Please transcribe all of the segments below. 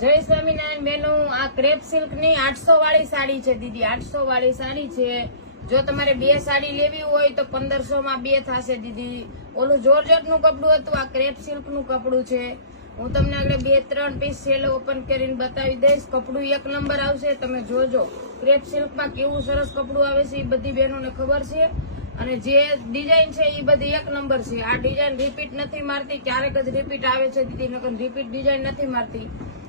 જય સ્વામિનારાયણ બેનો, આ ક્રેપ સિલ્ક ની 800 વાળી સાડી છે દીદી, 800 વાળી સાડી છે. જો તમારે બે સાડી લેવી હોય તો 1500 માં બે થશે દીદી. ઓલું જોર્જેટ નું કપડું હતું, આ ક્રેપ સિલ્ક નું કપડું છે. હું તમને આગળ 2-3 પીસ સેલો ઓપન કરીને બતાવી દઈશ. કપડું એક નંબર આવશે, તમે જોજો. ક્રેપ સિલ્ક માં કેવું સરસ કપડું આવે છે એ બધી બહેનોને ખબર છે. અને જે ડિઝાઇન છે એ બધી એક નંબર છે. આ ડિઝાઇન રિપીટ નથી મારતી, ક્યારેક જ રિપીટ આવે છે દીદી, નકર રિપીટ ડિઝાઇન નથી મારતી.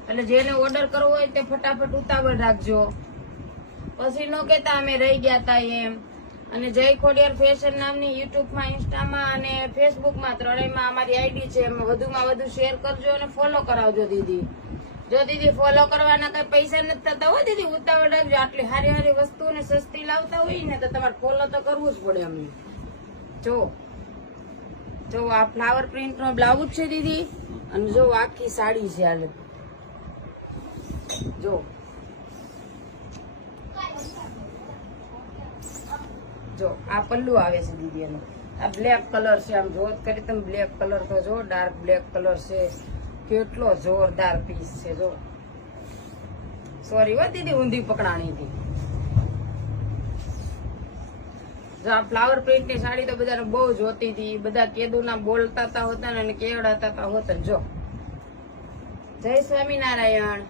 એટલે જેને ઓર્ડર કરવો હોય તે ફટાફટ ઉતાવળ રાખજો, પછી ન કેતા અમે રહી ગયા તા એમ. અને જય ખોડિયાર ફેશન નામની યુટ્યુબમાં, ઇન્સ્ટામાં અને ફેસબુકમાં ત્રણેયમાં અમારી આઈડી છે. વધુમાં વધુ શેર કરજો અને ફોલો કરાવજો દીદી. જો દીદી ફોલો કરવાના કઈ પૈસા નથી થતા હોય દીદી, ઉતાવળ રાખજો. આટલી સારી સારી વસ્તુ ને સસ્તી લાવતા હોય ને તો તમારે ફોલો તો કરવું જ પડે અમને. જો આ ફ્લાવર પ્રિન્ટ નો બ્લાઉઝ છે દીદી, અને જો આખી સાડી છે. હાલ જો આ પલ્લુ આવે છે દીદી એનો. આ બ્લેક કલર છે, આમ જોત કરી તમે બ્લેક કલર તો જો, ડાર્ક બ્લેક કલર છે. કેટલો જોરદાર પીસ છે. જો સોરી હો દીદી, ઊંધી પકડાણી હતી. જો આ ફ્લાવર પ્રિન્ટ ની સાડી તો બધાને બહુ જોતી હતી, બધા કેદુના બોલતા હતા હોતા ને કેવડાતા હતા હોતા. જો જય સ્વામિનારાયણ.